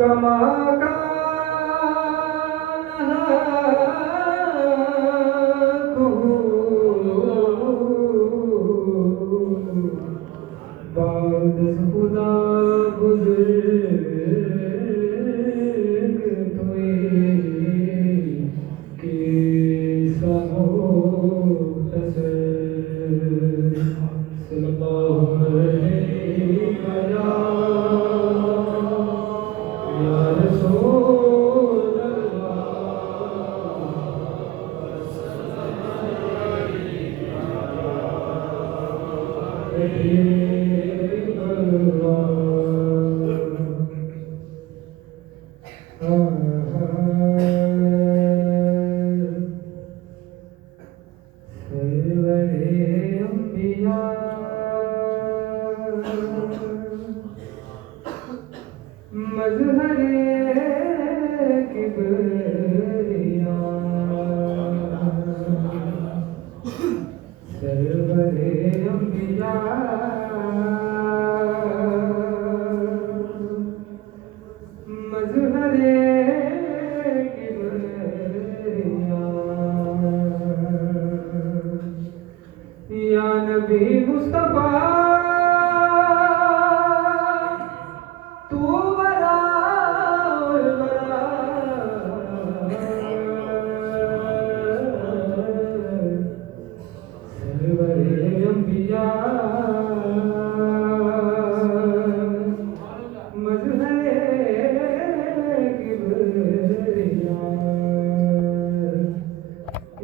كما كان بعد خدا بزرگ توئی کیسا مختصر صلی اللہ علیہ یا رسول مظہر کبریا سرور انبیاء مظہر کبریا یا نبی مصطفیٰ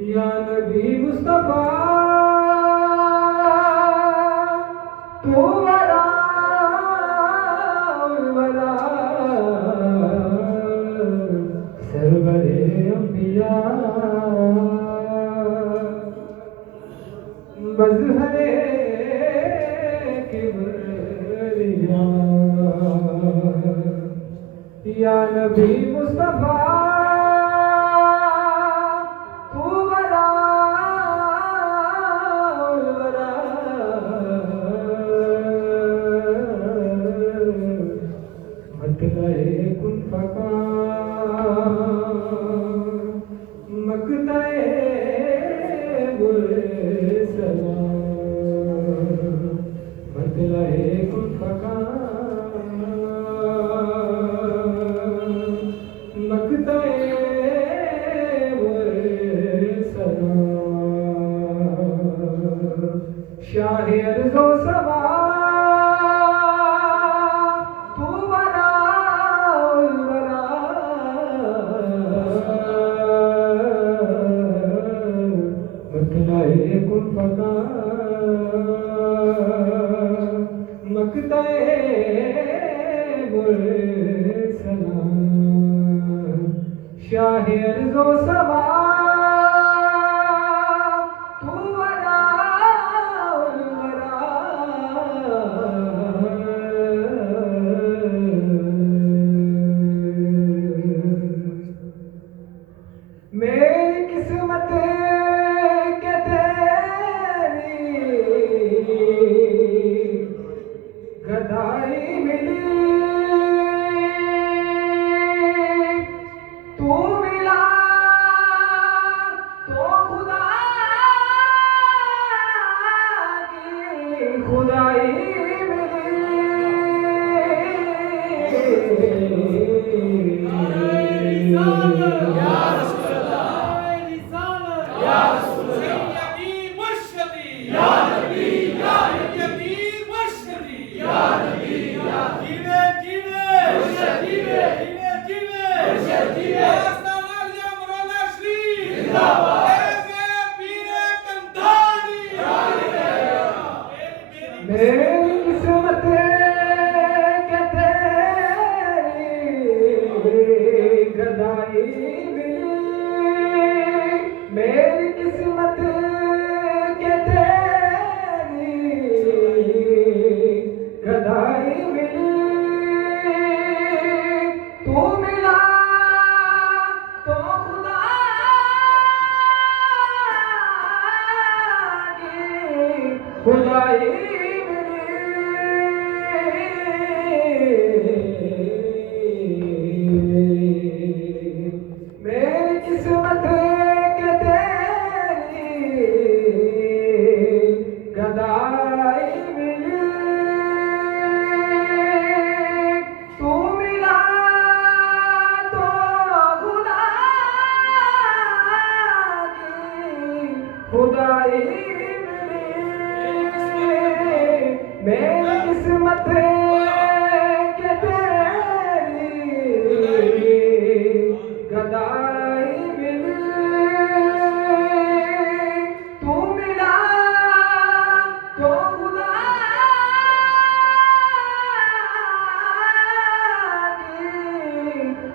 یا نبی مصطفیٰ تو ورا الورا سرور انبیاء مظہر کبریا یا نبی مصطفیٰ کن فکان مقتئ مرسلان مطلع کن فکان مقتئ مرسلان شاہ ارض و سما مقتئ مرسلان شاہ ارض و سما تو ورا الورا میری قسمت گدائی ملی تو ملا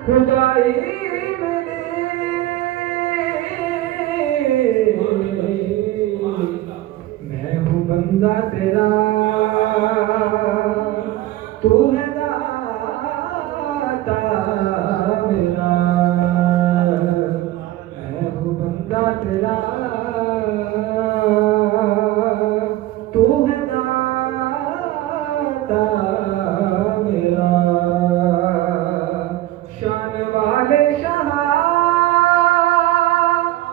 خدائی ملی میں ہوں بندہ تیرا تو ہے داتا میرا میں ہوں بندہ تیرا تو ہے داتا میرا شان والے شاہ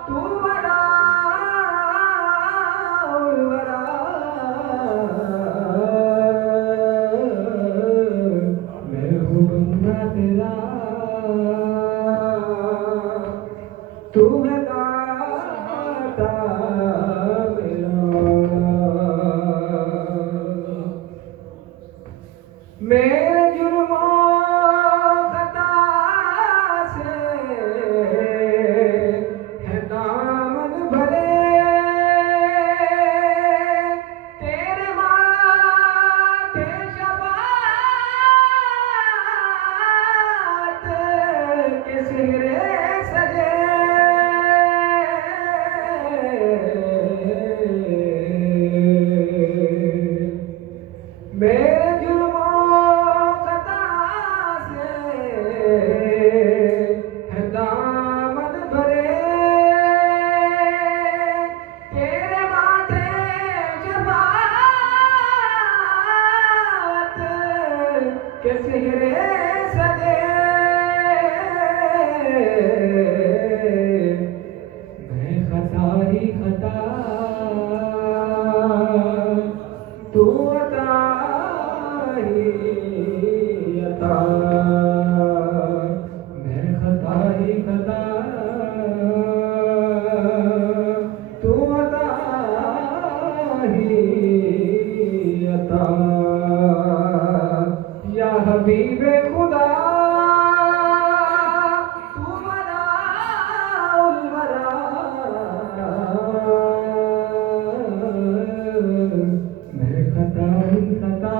تو ورا الورا میں ہوں بندہ تیرا تو ہے داتا میرا میرے جرم و خطا سے ہے دامن بھرے تیرے ماتھے شفاعت کے سہرے سجے میرے جرم و خطا سے ہے دامن بھرے تیرے ماتھے شفاعت کے سہرے سجے میں خطا ہی خطا تو عطا ہی عطا میں خطا ہی خطا تو عطا ہی عطا یا حبیب خدا تو ورا الورا میں خطا ہی خطا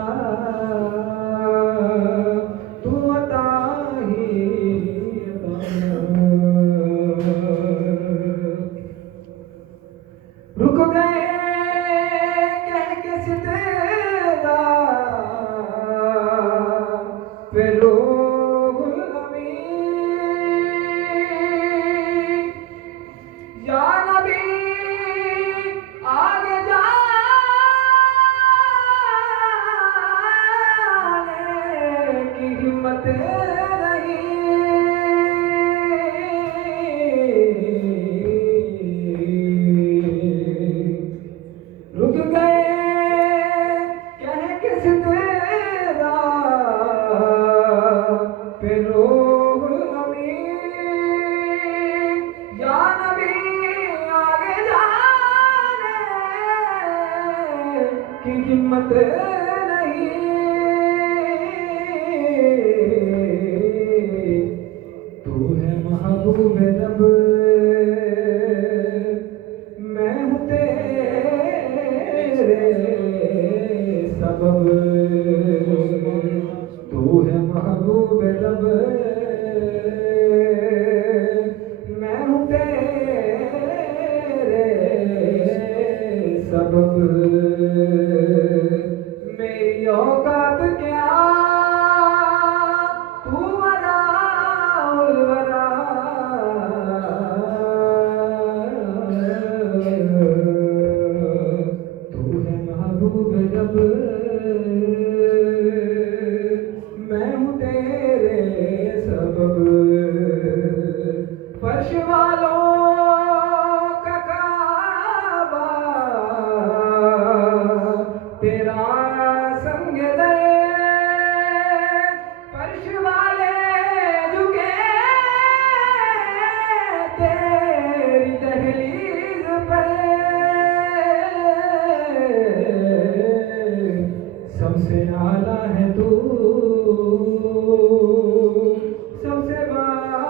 تو عطا ہی عطا رک گئے کہہ کے ستیرا پہ روح الامین یا نبی آگے جانے کی ہمت نہیں رک گئے کہہ کے ستیرا پہ روح الامین یا نبی آگے جانے کی ہمت نہیں تو ہے محبوب رب میں ہوں تیرے سبب تو ہے محبوب رب میں ہوں تیرے سبب میری اوقات کیا تو ورا الورا تو ہے محبوب رب میں ہوں تیرے سبب فرش والوں کا کعبہ تیرا سنگ دے فرش والے جھکے تیری دہلیز پر سب سے اعلیٰ ہے تو سب سے بالا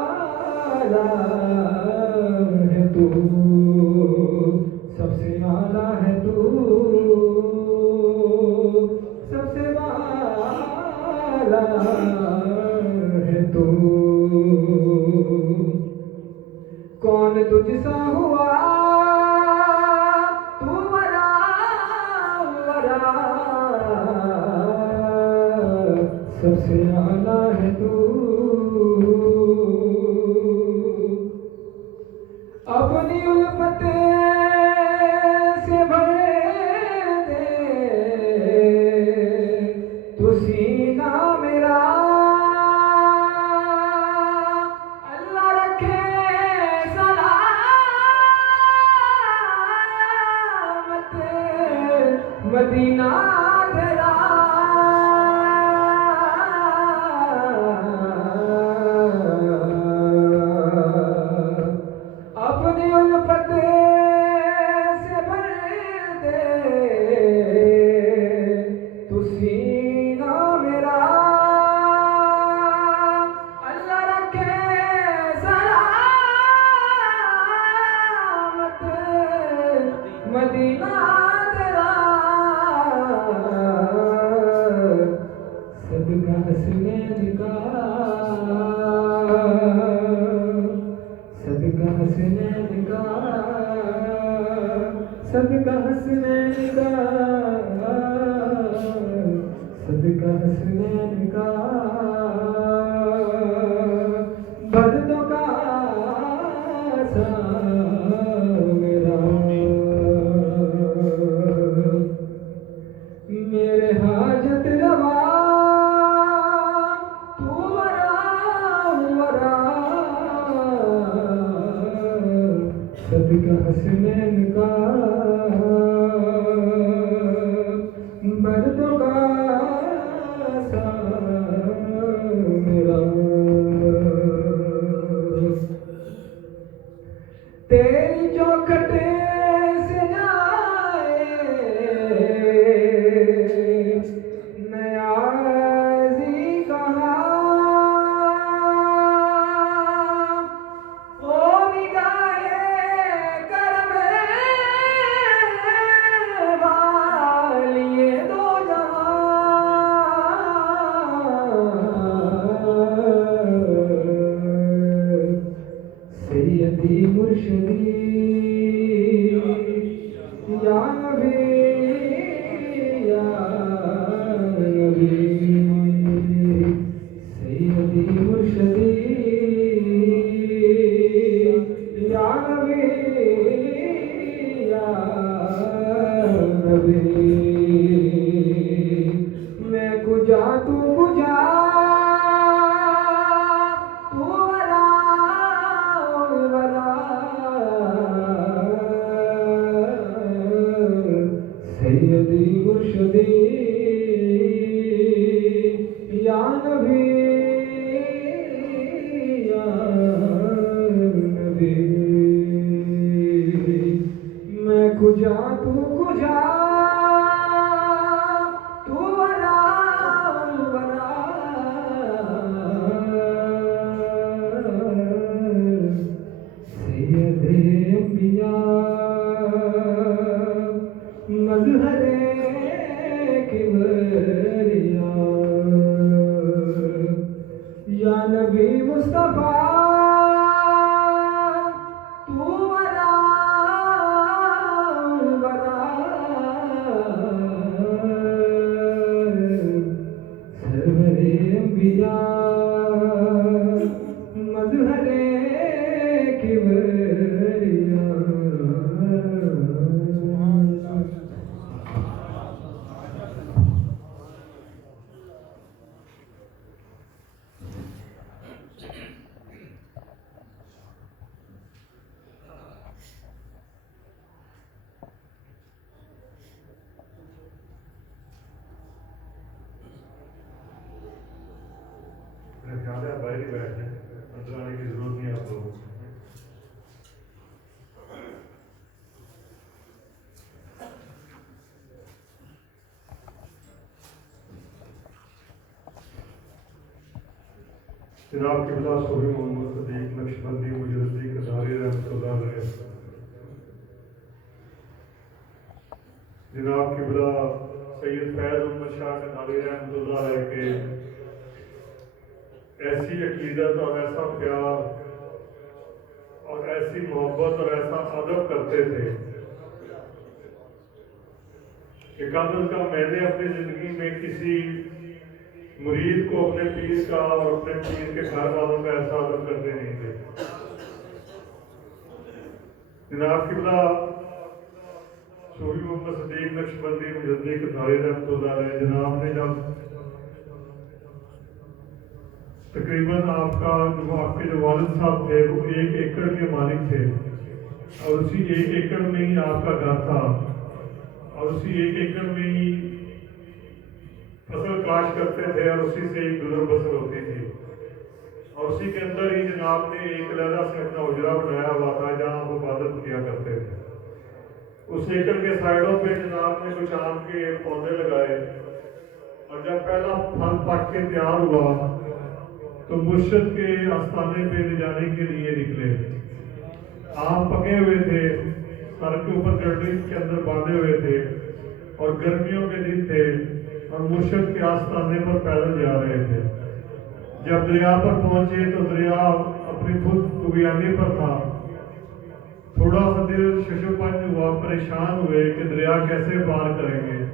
صدقہ حسنین کا صدقہ حسنین کا بردوں کا سا میرا میرے حاجت روا تو ورا صدقہ حسنین کا بردوں کا سا میرا تیری چوکھٹ سے جائے نیازی کہاں او نگاہ کرم والی دو جہاں سیدی مرشدی یا نبی یا نبی سیدی مرشدی یا نبی یا نبی میں کجا تو کجا سیدی مرشدی یا نبی یا نبی میں کجا تو کجا تو ورا سید انبیاء مظہر کبریا یا نبی مصطفیٰ تو ورا سرور انبیاء مظہر کبریا میرا خیال ہے آپ باہر ہی بیٹھ جائیں، اندر آنے کی ضرورت نہیں آپ لوگوں کو۔ جناب کی بلا صوفی محمد صدیق نقشبندی مجددی قداری رحمۃ اللہ علیہ، جناب کی بلا سید فیض احمد شاہ قداری رحمۃ اللہ علیہ کے ایسی عقیدت اور ایسا پیار اور ایسی محبت اور ایسا ادب کرتے تھے کہ کم از کم میں نے اپنی زندگی میں کسی مرید کو اپنے پیر کا اور اپنے پیر کے گھر والوں کا ایسا ادب کرتے نہیں تھے۔ جناب کی بلا صوفی محمد صدیق نقشبندی مجددی قداری رحمۃ اللہ علیہ، جناب نے جب تقریباً آپ کے جو والد صاحب تھے وہ 1 ایکڑ کے مالک تھے، اور اسی 1 ایکڑ میں ہی آپ کا گھر تھا، اور اسی 1 ایکڑ میں ہی فصل کاشت کرتے تھے، اور اسی سے ہی گزر بسر ہوتی تھی، اور اسی کے اندر ہی جناب نے ایک علیحدہ سے اپنا حجرہ بنایا ہوا تھا جہاں وہ عبادت کیا کرتے تھے۔ اس ایکڑ کے سائڈوں پہ جناب نے کچھ آم کے پودے لگائے، اور جب پہلا پھل پک کے تیار ہوا تو مرشد کے آستانے پہ لے جانے کے لیے نکلے۔ آم پکے ہوئے تھے، سر کے اوپر گرڈی کے اندر باندھے ہوئے تھے، اور گرمیوں کے دن تھے، اور مرشد کے آستانے پر پیدل جا رہے تھے۔ جب دریا پر پہنچے تو دریا اپنی خود طغیانی پر تھا، تھوڑا سا دل ششوپنج ہوا، پریشان ہوئے کہ دریا کیسے پار کریں گے،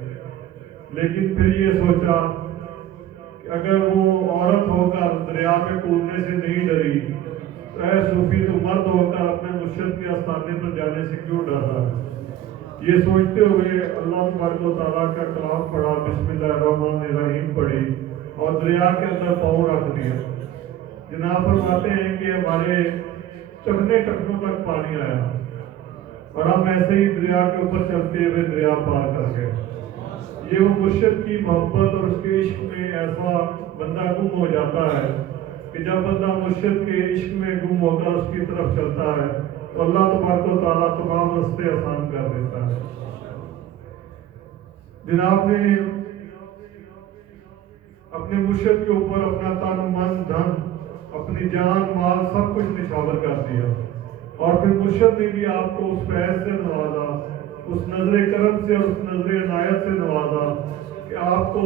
لیکن پھر یہ سوچا کہ اگر وہ عورت ہو کر دریا میں کودنے سے نہیں ڈری تو اے صوفی تو مرد ہو کر اپنے مرشد کے آستانے پر جانے سے کیوں ڈر رہا ہے۔ یہ سوچتے ہوئے اللہ تبارک و تعالیٰ کا کلام پڑھا، بسم اللہ الرحمن الرحیم پڑھی اور دریا کے اندر پاؤں رکھ دیا۔ جناب فرماتے ہیں کہ ہمارے چکنے ٹکنوں تک پانی آیا اور ہم ایسے ہی دریا کے اوپر چلتے ہوئے دریا پار کر گئے۔ یہ وہ مرشد کی محبت اور اس کے عشق میں ایسا بندہ گم ہو جاتا ہے کہ جب بندہ مرشد کے عشق میں گم ہو کر اس کی طرف چلتا ہے تو اللہ تبارک و تعالیٰ تمام راستے آسان کر دیتا ہے۔ جناب نے اپنے مرشد کے اوپر اپنا تن من دھن اپنی جان مال سب کچھ نچھاور کر دیا، اور پھر مرشد نے بھی آپ کو اس فیض سے نوازا، اس نظر کرم سے اور اس نظر عنایت سے نوازا کہ آپ کو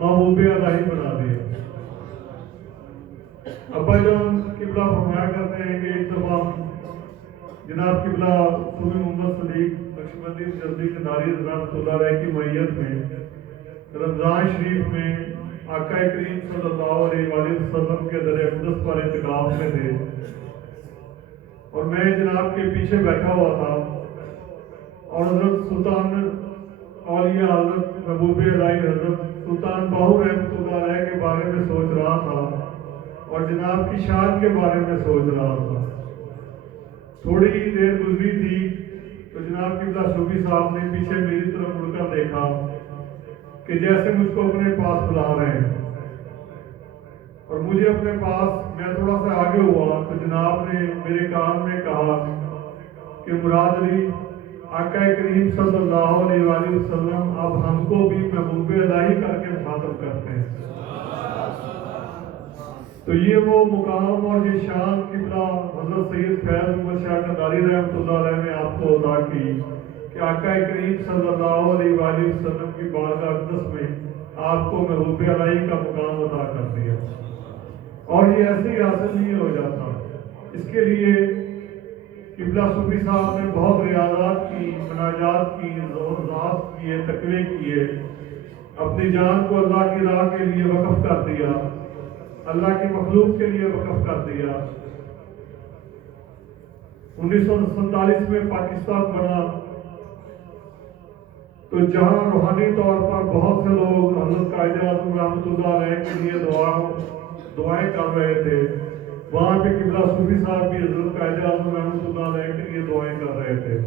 محبوب الہی بنا دیا۔ ابا جان قبلہ فرمایا کرتے ہیں کہ ایک دفعہ جناب قبلہ صوفی محمد صدیق نقشبندی جلدی کناری رحمۃ اللہ علیہ کی معیت میں رمضان شریف میں آقا کریم صلی اللہ علیہ وآلہ وسلم کے در اقدس پر اعتکاف میں تھے، اور میں جناب کے پیچھے بیٹھا ہوا تھا اور حضرت سلطان اولیاء حضرت محبوب الہی حضرت سلطان باہو رحمۃ اللہ علیہ کے بارے میں سوچ رہا تھا اور جناب کی شان کے بارے میں سوچ رہا تھا۔ تھوڑی ہی دیر گزری تھی تو جناب قبلہ صوفی صاحب نے پیچھے میری طرف مڑ کر دیکھا کہ جیسے مجھ کو اپنے پاس بلا رہے ہیں، اور مجھے اپنے پاس، میں تھوڑا سا آگے ہوا تو جناب نے میرے کان میں کہا کہ مراد علی، آقا کریم صلی اللہ علیہ وآلہ وسلم اب ہم کو بھی محبوب الہی کر کے مخاطب کرتے ہیں۔ تو یہ وہ مقام اور یہ شان قبلہ حضرت سید فیض احمد شاہ قنداری رحمۃ اللہ علیہ نے آپ کو عطا کی کہ آقا کریم صلی اللہ علیہ وآلہ وسلم کی بارگاہ اقدس میں آپ کو محبوب الہی کا مقام عطا کر دیا، اور یہ ایسے ہی حاصل نہیں ہو جاتا۔ اس کے لیے قبلہ صوفی صاحب نے بہت ریاضات کی، مناجات کی، ذات کیے، تقوی کیے، اپنی جان کو اللہ کی راہ کے لیے وقف کر دیا، اللہ کی مخلوق کے لیے وقف کر دیا۔ 1947 میں پاکستان بنا تو جہاں روحانی طور پر بہت سے لوگ حضرت قائد اعظم رحمۃ اللہ علیہ کے لیے دعائیں کر رہے تھے، وہاں پہ قبلہ صوفی صاحب بھی حضرت قائد اعظم رحمۃ اللہ علیہ کے لیے دعائیں کر رہے تھے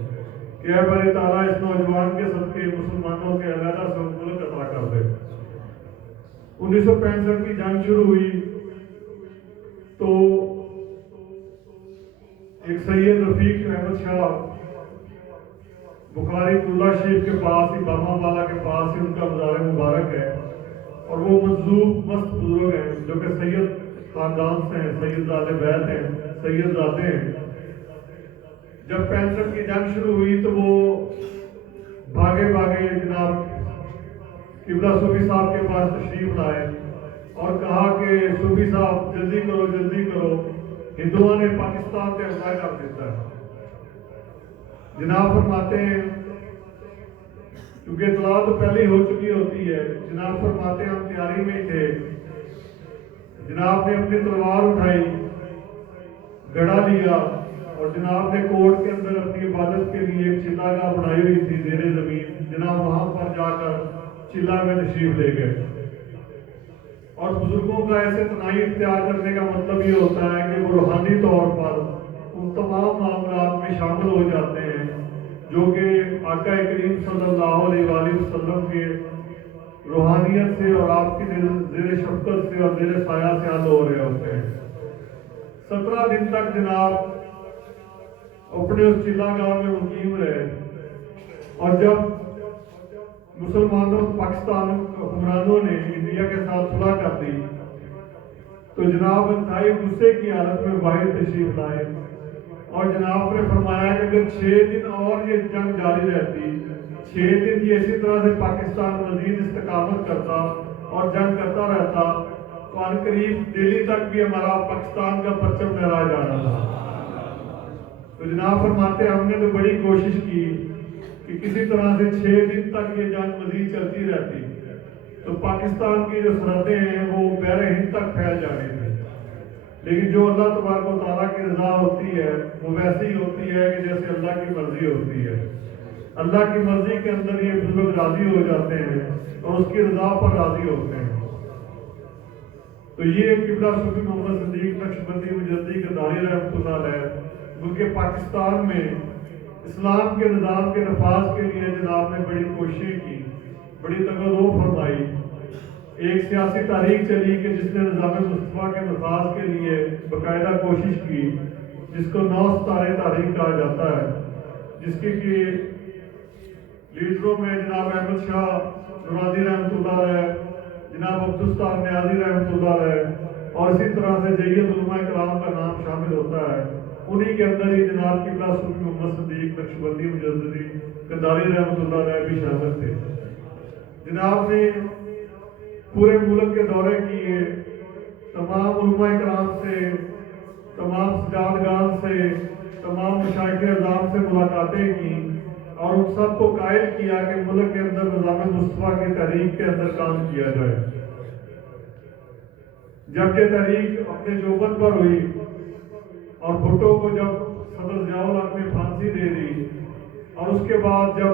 کہ اے باری تعالیٰ اس نوجوان کے صدقے مسلمانوں کے علیحدہ سے ملک عطا کر دے۔ 1965 کی جنگ شروع ہوئی تو ایک سید رفیق احمد شاہ بخاری اللہ شریف کے پاس ہی، باما والا کے پاس ہی ان کا مزار مبارک ہے، اور وہ مجذوب مست بزرگ ہیں جو کہ سید خاندان سے ہیں، سید زادے بیت ہیں، سید زادے ہیں۔ جب 65 کی جنگ شروع ہوئی تو وہ بھاگے جناب قبلہ صوفی صاحب کے پاس تشریف لائے اور کہا کہ صوفی صاحب جلدی کرو، ہندوؤں نے پاکستان پہ حملہ کر دیتا ہے۔ جناب فرماتے ہیں کیونکہ اطلاع تو پہلے ہو چکی ہوتی ہے، جناب فرماتے ہیں ہم تیاری میں ہی تھے، جناب نے اپنی تلوار اٹھائی، گڑا لیا، اور جناب نے کوٹ کے اندر اپنی عبادت کے لیے ایک چلا گاہ بنائی ہوئی تھی زیر زمین، جناب وہاں پر جا کر چلا میں تشریف لے گئے۔ اور بزرگوں کا ایسے تنہائی اختیار کرنے کا مطلب یہ ہوتا ہے کہ وہ روحانی طور پر ان تمام معاملات میں شامل ہو جاتے ہیں جو کہ آقا کریم صلی اللہ علیہ وآلہ وسلم کے روحانیت سے اور آپ کی زیر شفقت سے اور زیر سایہ سے حل ہو رہے ہوتے ہیں۔ 17 دن تک جناب اپنے اس چلا گاہ میں مقیم رہے، اور جب مسلمانوں پاکستان حکمرانوں نے انڈیا کے ساتھ صلح کر دی تو جناب انتہائی غصے کی حالت میں باہر تشریف لائے، اور جناب نے فرمایا کہ اگر 6 دن اور یہ جنگ جاری رہتی، 6 دن یہ اسی طرح سے پاکستان مزید استقامت کرتا اور جنگ کرتا رہتا تو عنقریب دہلی تک بھی ہمارا پاکستان کا پرچم لہرا جانا تھا۔ تو تو جناب فرماتے ہیں ہم نے تو بڑی کوشش کی کہ کسی طرح سے 6 دن تک یہ جنگ مزید چلتی رہتی، تو پاکستان کی جو سرحدیں ہیں وہ بحر ہند تک پھیل جانے تھے، لیکن جو اللہ تبارک و تعالیٰ کی رضا ہوتی ہے وہ ویسی ہی ہوتی ہے کہ جیسے اللہ کی مرضی ہوتی ہے۔ اللہ کی مرضی کے اندر یہ بزرگ راضی ہو جاتے ہیں اور اس کی رضا پر راضی ہوتے ہیں۔ تو یہ قبلہ صوفی محمد صدیق نقشبندی مجددی غداری رحمۃ اللہ علیہ ملک پاکستان میں اسلام کے نظام کے نفاذ کے لیے جناب نے بڑی کوششیں کی، بڑی تگدو فرمائی۔ ایک سیاسی تحریک چلی کہ جس نے نظام مصطفیٰ کے نفاذ کے لیے باقاعدہ کوشش کی، جس کو 9 ستارے تحریک کہا جاتا ہے، جس کی کہ لیڈروں میں جناب احمد شاہ نورادی رحمۃ اللہ علیہ، جناب عبدالستار نیازی رحمۃ اللہ علیہ اور اسی طرح سے جید علماء کرام کا نام شامل ہوتا ہے۔ انہی کے اندر ہی جناب قبلہ صوفی محمد صدیق نقشبندی مجددی غداری رحمۃ اللہ علیہ بھی شامل تھے۔ جناب نے پورے ملک کے دورے کیے، تمام علماء کرام سے، تمام سجادگان سے، تمام مشائخ اعظام سے ملاقاتیں کی اور ان سب کو قائل کیا کہ ملک کے اندر نظام مصطفیٰ کی تحریک کے اندر کام کیا جائے۔ جب یہ تحریک اپنے جوبن پر ہوئی اور بھٹو کو جب صدر ضیاء الحق نے پھانسی دے دی اور اس کے بعد جب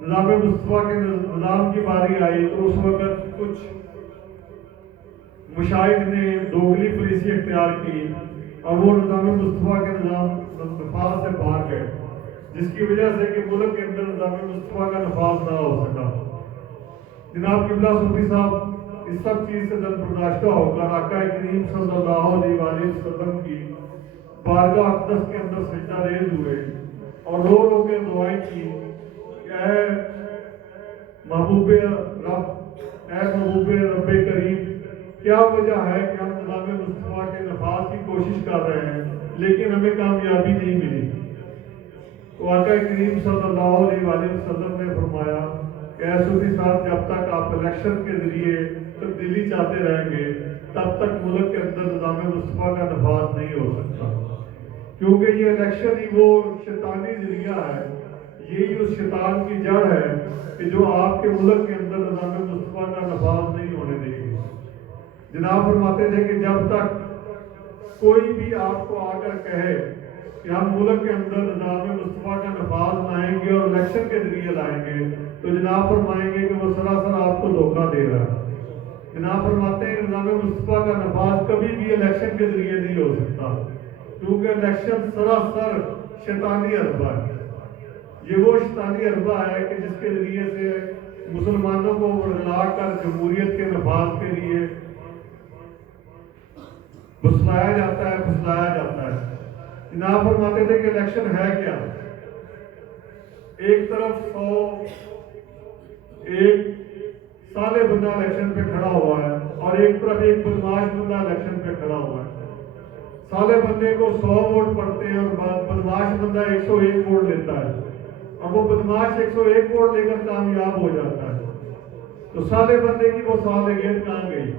نظام مصطفیٰ کے نظام کی باری آئی تو اس وقت کچھ مشائخ نے دوگلی پالیسی اختیار کی اور وہ نظام مصطفیٰ کے نظام نفاذ سے بھاگ گئے، جس کی وجہ سے کہ ملک کے اندر نظام مصطفیٰ کا نفاذ نہ ہو سکا۔ جناب قبلہ صوفی صاحب اس سب چیز سے دل برداشتہ ہو کر آقا کریم صلی اللہ علیہ وآلہ وسلم کی بارگاہ اقدس کے اندر سجدہ ریز ہوئے اور رو رو کے دعائیں کی کہ اے محبوب رب کریم، کیا وجہ ہے کہ ہم نظام مصطفیٰ کے نفاذ کی کوشش کر رہے ہیں لیکن ہمیں کامیابی نہیں ملی۔ تو آقا کریم صلی اللہ علیہ وآلہ وسلم نے فرمایا کہ اے صوفی صاحب، جب تک آپ الیکشن کے ذریعے تبدیلی چاہتے رہیں گے تب تک ملک کے اندر نظام مصطفیٰ کا نفاذ نہیں ہو سکتا، کیونکہ یہ الیکشن ہی وہ شیطانی ذریعہ ہے، یہی اس شیطان کی جڑ ہے کہ جو آپ کے ملک کے اندر نظام مصطفیٰ کا نفاذ نہیں ہونے دے گی۔ جناب فرماتے تھے کہ جب تک کوئی بھی آپ کو آ کر کہے کہ ہم ملک کے اندر نظام مصطفیٰ کا نفاذ لائیں گے اور الیکشن کے ذریعے لائیں گے تو جناب فرمائیں گے کہ وہ سراسر آپ کو دھوکہ دے رہا ہے۔ جناب فرماتے ہیں نظام مصطفیٰ کا نفاذ کبھی بھی الیکشن کے ذریعے نہیں ہو سکتا، کیونکہ الیکشن سراسر شیطانی حربہ ہے۔ یہ وہ شیطانی حربہ ہے کہ جس کے ذریعے سے مسلمانوں کو ورگلا کر جمہوریت کے نفاذ کے لیے بسلایا جاتا ہے، پھسلایا جاتا ہے۔ جناب فرماتے تھے کہ الیکشن ہے کیا؟ ایک طرف ایک سالے بندہ الیکشن پہ کھڑا ہوا ہے اور ایک طرف ایک بدماش بندہ الیکشن پہ کھڑا ہوا ہے۔ سالے بندے کو 100 ووٹ پڑتے ہیں اور بدماش بندہ 101 ووٹ لیتا ہے اور وہ بدماش 101 ووٹ لے کر کامیاب ہو جاتا ہے۔ تو سالے بندے کی وہ صالحیت کہاں گئی؟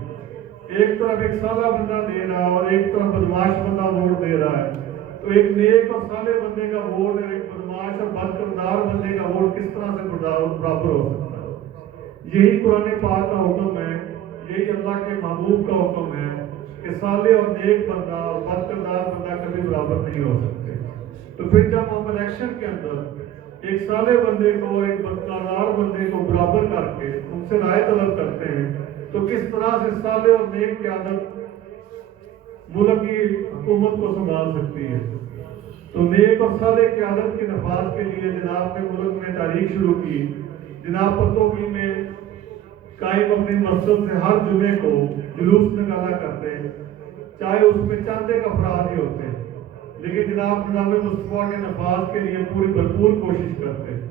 ایک طرف ایک سالہ بندہ دے رہا ہے اور ایک طرف بدماش بندہ ووٹ دے رہا ہے، تو ایک نیک اور صالح بندے کا ووٹ اور ایک بدماش اور بد کردار بندے کا ووٹ کس طرح سے برابر ہو سکتا ہے؟ یہی قرآن پاک کا حکم ہے، یہی اللہ کے محبوب کا حکم ہے کہ صالح اور نیک بندہ اور بد کردار بندہ کبھی برابر نہیں ہو سکتے۔ تو پھر جب ہم الیکشن کے اندر ایک صالح بندے کو ایک بدکردار بندے کو برابر کر کے ان سے رائے طلب کرتے ہیں تو کس طرح سے صالح اور نیک قیادت ملک کی حکومت کو سنبھال سکتی ہے؟ تو نیک اور صالح قیادت کے نفاذ کے لیے جناب نے ملک میں تحریک شروع کی۔ جناب پتوکی میں قائم اپنی مسجد سے ہر جمعے کو جلوس نکالا کرتے ہیں، چاہے اس میں چند ایک افراد ہی ہوتے ہیں، لیکن جناب نظام مصطفیٰ کے نفاذ کے لیے پوری بھرپور کوشش کرتے ہیں۔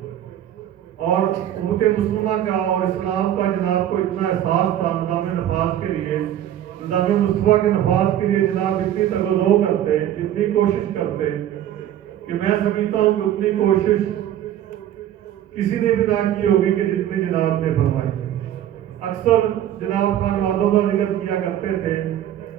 اور امت مسلمہ کا اور اسلام کا جناب کو اتنا احساس تھا نظام نفاذ کے لیے، نظام مصطفیٰ کے نفاذ کے لیے جناب اتنی تگودو کرتے، اتنی کوشش کرتے کہ میں سمجھتا ہوں کہ اتنی کوشش کسی نے بھی نہ کی ہوگی کہ جتنی جناب نے فرمائی۔ اکثر جناب خان والوں کا ذکر کیا کرتے تھے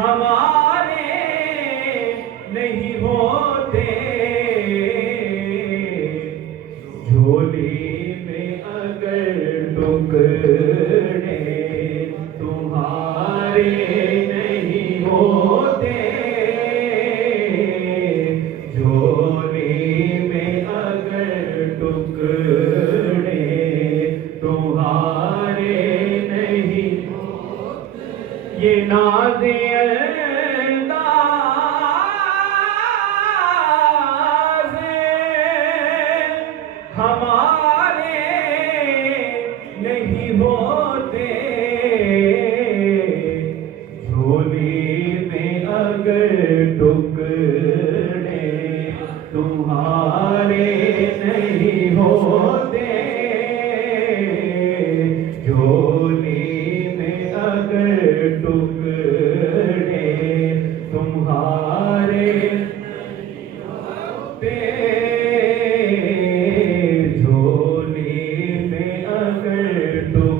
ہمارے نہیں ہوتے جھولی میں اگر ٹکڑے تمہارے نہیں ہوتے جھولی میں اگر ٹکڑے تمہارے نہیں یہ ناز انداز ہمارے نہیں ہوتے جھولی میں اگر ٹکڑے تمہارے نہیں ہوتے جھولی میں اگر ٹکڑے تمہارے نہیں ہوتے